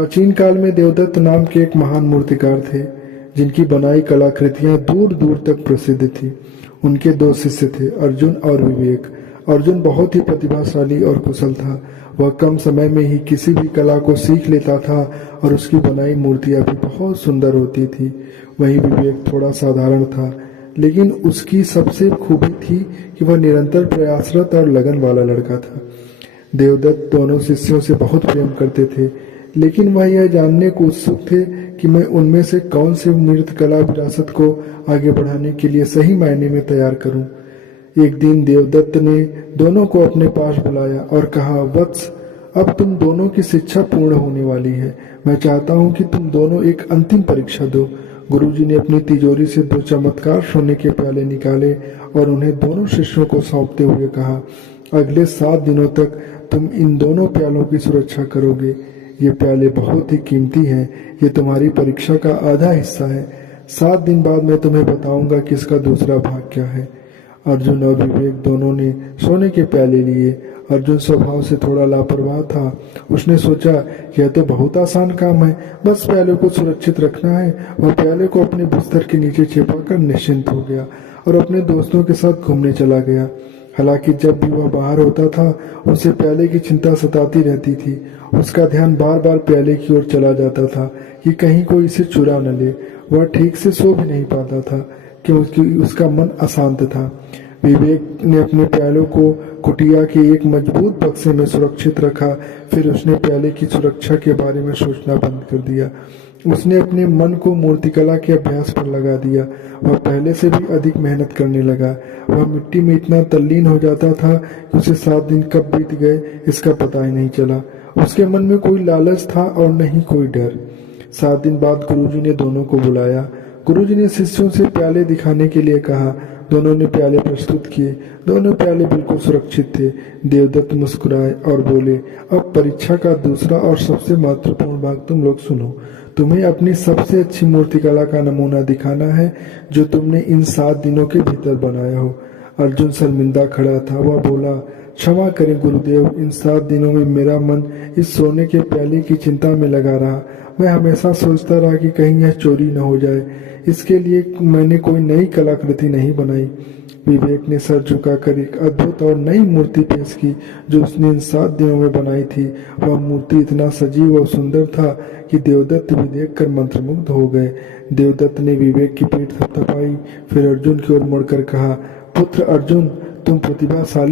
प्राचीन काल में देवदत्त नाम के एक महान मूर्तिकार थे, जिनकी बनाई कलाकृतियां दूर दूर तक प्रसिद्ध थी। उनके दो शिष्य थे, अर्जुन और विवेक। अर्जुन बहुत ही प्रतिभाशाली और कुशल था। वह कम समय में ही किसी भी कला को सीख लेता था और उसकी बनाई मूर्तियां भी बहुत सुंदर होती थी। वहीं विवेक थोड़ा साधारण था, लेकिन उसकी सबसे खूबी थी कि वह निरंतर प्रयासरत और लगन वाला लड़का था। देवदत्त दोनों शिष्यों से बहुत प्रेम करते थे, लेकिन वह यह जानने को उत्सुक थे कि मैं उनमें से कौन से नृत्य कला विरासत को आगे बढ़ाने के लिए सही मायने में तैयार करूं। एक दिन देवदत्त ने दोनों को अपने पास बुलाया और कहा, वत्स, अब तुम दोनों की शिक्षा पूर्ण होने वाली है। मैं चाहता हूं कि तुम दोनों एक अंतिम परीक्षा दो। गुरुजी ने अपनी तिजोरी से 2 चमत्कार सोने के प्याले निकाले और उन्हें दोनों शिष्यों को सौंपते हुए कहा, अगले 7 दिनों तक तुम इन दोनों प्यालों की सुरक्षा करोगे। ये प्याले बहुत ही कीमती हैं। ये तुम्हारी परीक्षा का आधा हिस्सा है। 7 दिन बाद मैं तुम्हें बताऊंगा कि इसका दूसरा भाग क्या है। अर्जुन और विवेक दोनों ने सोने के प्याले लिए। अर्जुन स्वभाव से थोड़ा लापरवाह था। उसने सोचा, यह तो बहुत आसान काम है, बस प्याले को सुरक्षित रखना है। वह प्याले को अपने बिस्तर के नीचे छिपाकर निश्चिंत हो गया और अपने दोस्तों के साथ घूमने चला गया। हालांकि जब भी वह बाहर होता था, उसे प्याले की चिंता सताती रहती थी। उसका ध्यान बार बार प्याले की ओर चला जाता था कि कहीं कोई इसे चुरा न ले। वह ठीक से सो भी नहीं पाता था क्योंकि उसका मन अशांत था। विवेक ने अपने प्यालों को कुटिया के एक मजबूत बक्से में सुरक्षित रखा। फिर उसने प्याले की सुरक्षा के बारे में सोचना बंद कर दिया। उसने अपने मन को मूर्तिकला के अभ्यास पर लगा दिया। वह पहले से भी अधिक मेहनत करने लगा। वह मिट्टी में इतना तल्लीन हो जाता था कि उसे 7 दिन कब बीत गए इसका पता ही नहीं चला। उसके मन में कोई लालच था और न ही कोई डर। 7 दिन बाद गुरुजी ने दोनों को बुलाया। गुरुजी ने शिष्यों से प्याले दिखाने के लिए कहा। दोनों ने प्याले प्रस्तुत किए। दोनों प्याले बिल्कुल सुरक्षित थे। देवदत्त मुस्कुराए और बोले, अब परीक्षा का दूसरा और सबसे महत्वपूर्ण भाग तुम लोग सुनो। तुम्हें अपनी सबसे अच्छी मूर्तिकला का नमूना दिखाना है जो तुमने इन 7 दिनों के भीतर बनाया हो। अर्जुन शर्मिंदा खड़ा था। वह बोला, क्षमा करें गुरुदेव, इन 7 दिनों में मेरा मन इस सोने के प्याले की चिंता में लगा रहा। मैं हमेशा सोचता रहा कि कहीं यह चोरी न हो जाए। इसके लिए मैंने कोई नई कलाकृति नहीं बनाई। विवेक ने सर झुकाकर एक अद्भुत और नई मूर्ति पेश की जो उसने इन 7 दिनों में बनाई थी। वह मूर्ति इतना सजीव और सुंदर था कि देवदत्त भी देखकर मंत्रमुग्ध हो गए। देवदत्त ने विवेक की पीठ थपथपाई, फिर अर्जुन की ओर मुड़कर कहा, पुत्र अर्जुन, तुम प्रतिभाशाली